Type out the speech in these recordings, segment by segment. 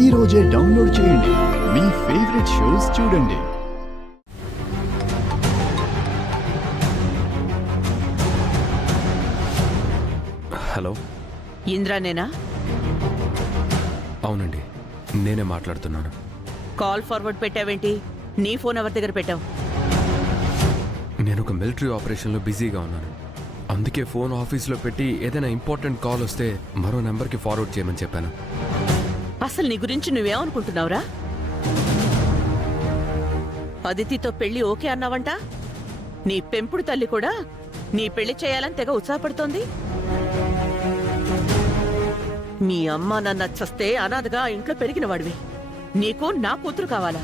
ఈ రోజే డౌన్లోడ్ చేయండి. మీ ఫేవరెట్ షోస్ చూడండి. హలో, ఇంద్రానేనా? అవునండి, నేనే మాట్లాడుతున్నాను. కాల్ ఫార్వర్డ్ పెట్టావేంటి? నీ ఫోన్ ఎవరి దగ్గర పెట్టావు? నేను ఒక మిలిటరీ ఆపరేషన్లో బిజీగా ఉన్నాను. అందుకే ఫోన్ ఆఫీస్లో పెట్టి ఏదైనా ఇంపార్టెంట్ కాల్ వస్తే మరో నెంబర్కి ఫార్వర్డ్ చేయమని చెప్పాను. అసలు నీ గురించి నువ్వేమనుకుంటున్నావురా? అదితితో పెళ్లి ఓకే అన్నావంట. నీ పెంపుడు తల్లి కూడా నీ పెళ్లి చేయాలని తెగ ఉత్సాహపడుతోంది. మీ అమ్మ నన్న చస్తే అనాథగా ఆ ఇంట్లో పెరిగిన వాడివి. నీకు నా కూతురు కావాలా?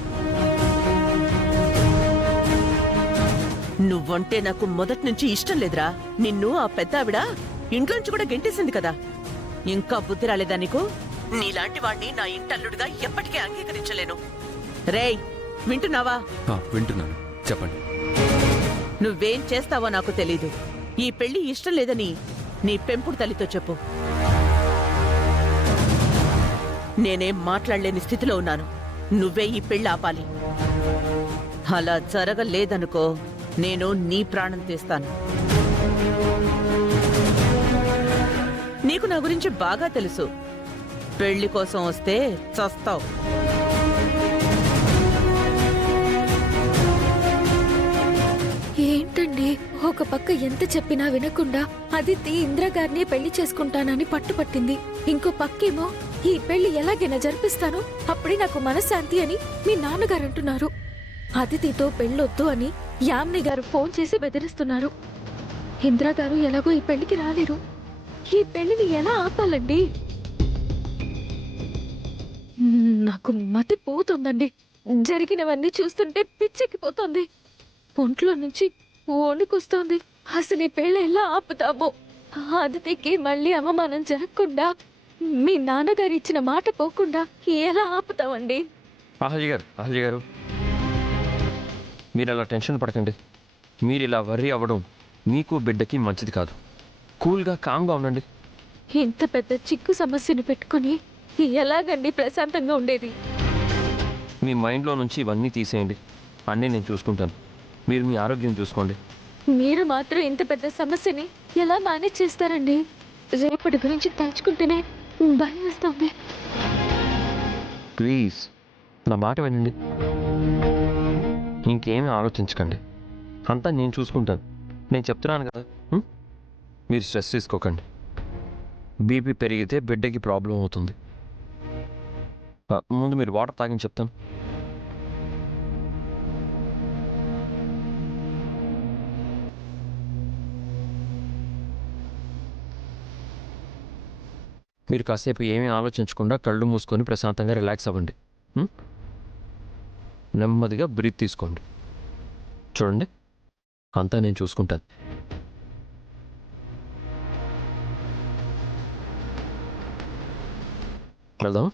నువ్వంటే నాకు మొదటి నుంచి ఇష్టం లేదురా. నిన్ను ఆ పెద్ద ఆవిడ ఇంట్లోంచి కూడా గెంటేసింది కదా. ఇంకా బుద్ధి రాలేదా నీకు? నీలాంటి వాణ్ణి నా ఇంటల్లుడిగా ఎప్పటికీ అంగీకరించలేను. రేయ్, వింటున్నావా? వింటున్నాను, చెప్పండి. నువ్వేం చేస్తావో నాకు తెలీదు. ఈ పెళ్లి ఇష్టం లేదని నీ పెంపుడు తల్లితో చెప్పు. నేనేం మాట్లాడలేని స్థితిలో ఉన్నాను. నువ్వే ఈ పెళ్లి ఆపాలి. అలా జరగలేదనుకో, నేను నీ ప్రాణం తీస్తాను. నీకు నా గురించి బాగా తెలుసు. పెళ్లి కోసం వస్తే చస్తావు. ఏంటండి, ఒక పక్క ఎంత చెప్పినా వినకుండా అదితి ఇంద్రగారిని పెళ్లి చేసుకుంటానని పట్టుపట్టింది. ఇంకో పక్కేమో ఈ పెళ్లి ఎలాగైనా జరిపిస్తాను, అప్పుడే నాకు మనశ్శాంతి అని మీ నాన్నగారు అంటున్నారు. అదితితో పెళ్ళొద్దు అని యామ్ని గారు ఫోన్ చేసి బెదిరిస్తున్నారు. ఇంద్రగారు ఎలాగో ఈ పెళ్లికి రాలేరు. ఈ పెళ్లిని ఎలా ఆపాలండి? నాకు మతి పోతుందండి. జరిగినవన్నీ చూస్తుంటే పిచ్చెక్కిపోతుంది. ఒంట్లో నుంచి వణుకొస్తోంది. అసలు ఈ పెళ్లి ఎలా ఆపుతామో? అదితికి మళ్ళీ అవమానం జరగకుండా, మీ నాన్నగారు ఇచ్చిన మాట పోకుండా ఎలా ఆపుతామండి? అహల్య గారు, మీరు అలా టెన్షన్ పడకండి. మీరు ఇలా వర్రీ అవ్వడం మీకు బిడ్డకి మంచిది కాదు. కూల్గా కామ్గా ఉండండి. ఇంత పెద్ద చిక్కు సమస్యను పెట్టుకుని ఎలాగండి ప్రశాంతంగా ఉండేది? మీ మైండ్లో నుంచి ఇవన్నీ తీసేయండి. అన్నీ నేను చూసుకుంటాను. మీరు మీ ఆరోగ్యం చూసుకోండి. మీరు మాత్రం ఇంత పెద్ద సమస్యని ఎలా మేనేజ్ చేస్తారండి? రేపటి గురించి తలుచుకుంటేనే భయం వేస్తుంది. ప్లీజ్ నా మాట వినండి. ఇంకేమీ ఆలోచించకండి. అంతా నేను చూసుకుంటాను. నేను చెప్తున్నాను కదా. మీరు స్ట్రెస్ తీసుకోకండి. బీపీ పెరిగితే బిడ్డకి ప్రాబ్లం అవుతుంది. ముందు మీరు వాటర్ తాగని చెప్తాను. మీరు కాసేపు ఏమీ ఆలోచించకుండా కళ్ళు మూసుకొని ప్రశాంతంగా రిలాక్స్ అవ్వండి. నెమ్మదిగా బ్రీత్ తీసుకోండి. చూడండి, అంతా నేను చూసుకుంటాను. వెళ్దాం.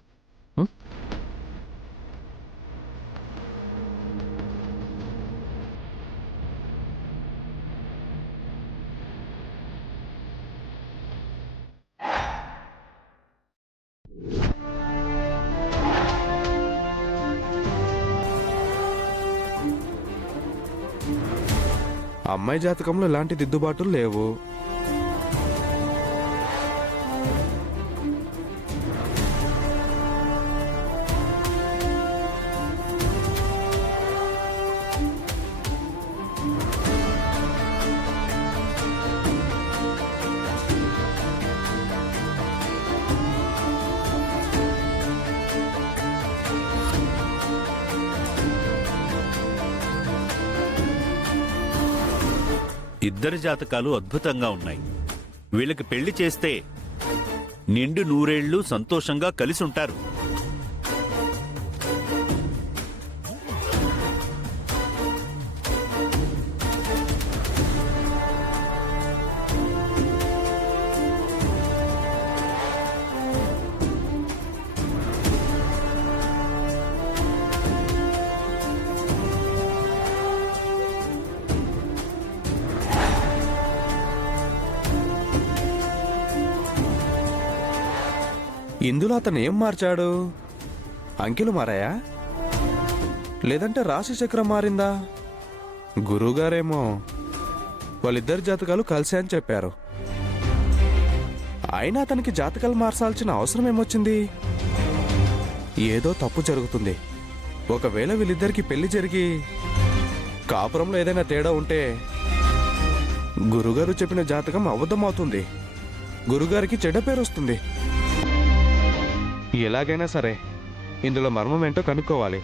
అమ్మాయి జాతకంలో ఎలాంటి దిద్దుబాటులు లేవు. ఇద్దరి జాతకాలు అద్భుతంగా ఉన్నాయి. వీళ్ళకి పెళ్లి చేస్తే నిండు నూరేళ్లు సంతోషంగా కలిసి ఉంటారు. ఇందులో అతను ఏం మార్చాడు? అంకెలు మారాయా లేదంటే రాశి చక్రం మారిందా? గురువుగారేమో వాళ్ళిద్దరి జాతకాలు కలిసాయని చెప్పారు. అయినా అతనికి జాతకాలు మార్చాల్సిన అవసరం ఏమొచ్చింది? ఏదో తప్పు జరుగుతుంది. ఒకవేళ వీళ్ళిద్దరికి పెళ్లి జరిగి కాపురంలో ఏదైనా తేడా ఉంటే గురుగారు చెప్పిన జాతకం అబద్ధమవుతుంది. గురుగారికి చెడ్డ పేరు వస్తుంది. ఎలాగైనా సరే ఇందులో మర్మం ఏంటో కనుక్కోవాలి.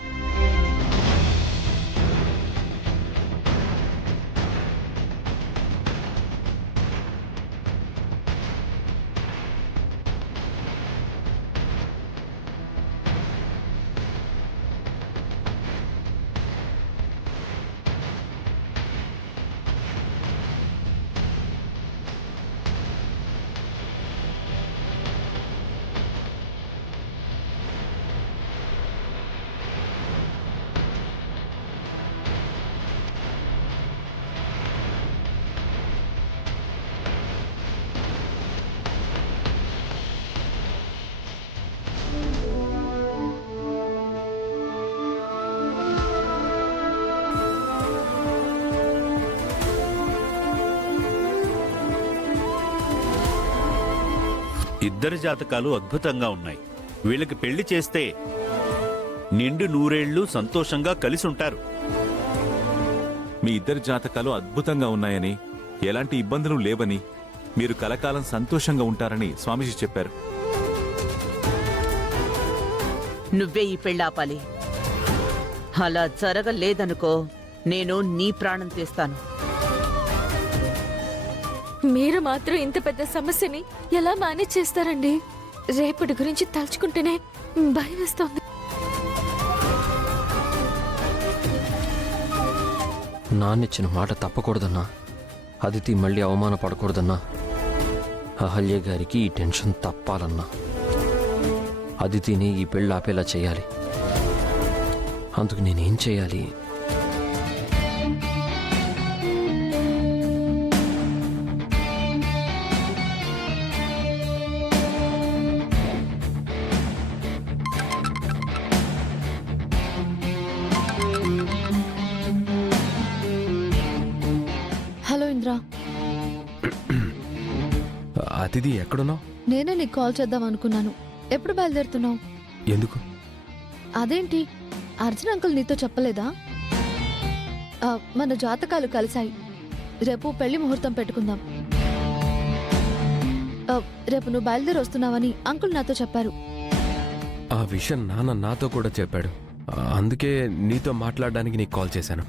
ఇద్దరి జాతకాలు అద్భుతంగా ఉన్నాయి. వీళ్ళకి పెళ్లి చేస్తే నిండు నూరేళ్లు సంతోషంగా కలిసి ఉంటారు. మీ ఇద్దరి జాతకాలు అద్భుతంగా ఉన్నాయని, ఎలాంటి ఇబ్బందులు లేవని, మీరు కలకాలం సంతోషంగా ఉంటారని స్వామీజీ చెప్పారు. నువ్వే ఈ పెళ్ళాపాలి. అలా జరగలేదనుకో నేను నీ ప్రాణం తీస్తాను. మీరు మాత్రం ఇంత పెద్ద సమస్యని ఎలా మేనేజ్ చేస్తారండి? రేపటి గురించి తలుచుకుంటేనే భయం వేస్తోంది. నాన్నిచ్చిన మాట తప్పకూడదన్నా. అదితి మళ్ళీ అవమానపడకూడదన్నా. అహల్య గారికి ఈ టెన్షన్ తప్పాలన్నా. అదితిని ఈ పెళ్ళి ఆపేలా చేయాలి. అందుకు నేనేం చేయాలి? హలో ఇంద్ర, అతిథి ఎక్కడున్నావు? నేనే నీకు కాల్ చేద్దాం అనుకున్నాను. ఎప్పుడు బయలుదేరుతున్నావు? ఎందుకు? అదేంటి, అర్జున్ అంకుల్ నీతో చెప్పలేదా? మన జాతకాలు కలిశాయి. రేపు పెళ్లి ముహూర్తం పెట్టుకుందాం. రేపు నువ్వు బయలుదేరి వస్తున్నావని అంకుల్ నాతో చెప్పారు. ఆ విషయం నాన్న నాతో కూడా చెప్పాడు. అందుకే నీతో మాట్లాడడానికి నీకు కాల్ చేశాను.